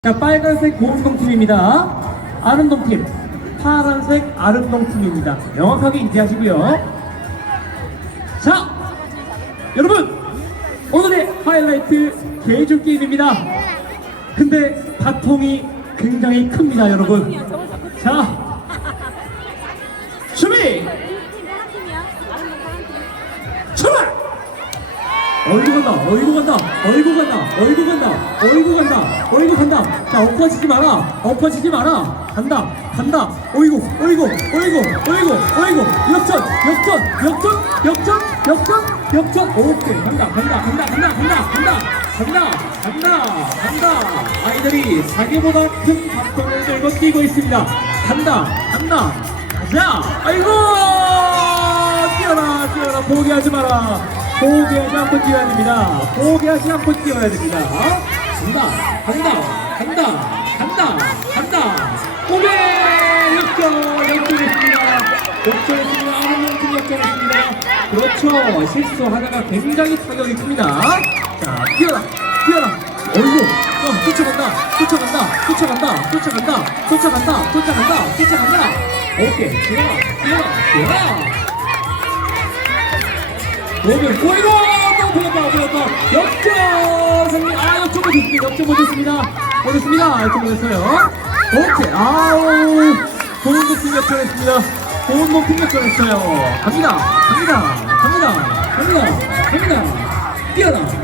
자, 빨간색 고음동팀입니다. 아름동팀, 파란색 아름동팀입니다. 명확하게 인지하시고요. 자, 여러분! 오늘의 하이라이트 개줄 게임입니다. 근데 바통이 굉장히 큽니다, 여러분. 자, 준비! 어이구 간다, 어이구 간다, 어이구 간다, 어이구 간다, 어이구 간다, 어이구 간다. 자, 엎어지지 마라, 엎어지지 마라. 간다, 간다. 어이구, 어이구, 어이구, 어이구, 어이구. 역전, 역전, 역전, 역전, 역전, 역전. 오케이, 간다, 간다, 간다, 간다, 간다, 간다, 간다, 간다, 간다. 아이들이 자기보다 큰 밥통을 들고 뛰고 있습니다. 간다, 간다. 가자. 아이고, 뛰어라, 뛰어라. 포기하지 마라. 포기하지 않고 뛰어야 됩니다. 포기하지 않고 뛰어야 됩니다. 간다, 간다, 간다, 간다, 간다. 오케이! 역전, 역전했습니다. 역전했습니다. 아름다운 역전했습니다. 그렇죠. 실수하다가 굉장히 타격이 큽니다. 자, 뛰어라, 뛰어라. 어이구, 어, 쫓아간다, 쫓아간다, 쫓아간다, 쫓아간다, 쫓아간다, 쫓아간다, 쫓아간다. 오케이, 뛰어라, 뛰어라, 뛰어라. 오늘 보이고 또 보였다 보였다 역전 승리. 아 역전 못했습니다. 역전 못했습니다. 못했습니다. 역전 못했어요. 오케이. 아우. 좋은 높임 역전했습니다. 좋은 높임 역전했어요. 갑니다. 갑니다. 갑니다. 갑니다. 갑니다. 뛰어라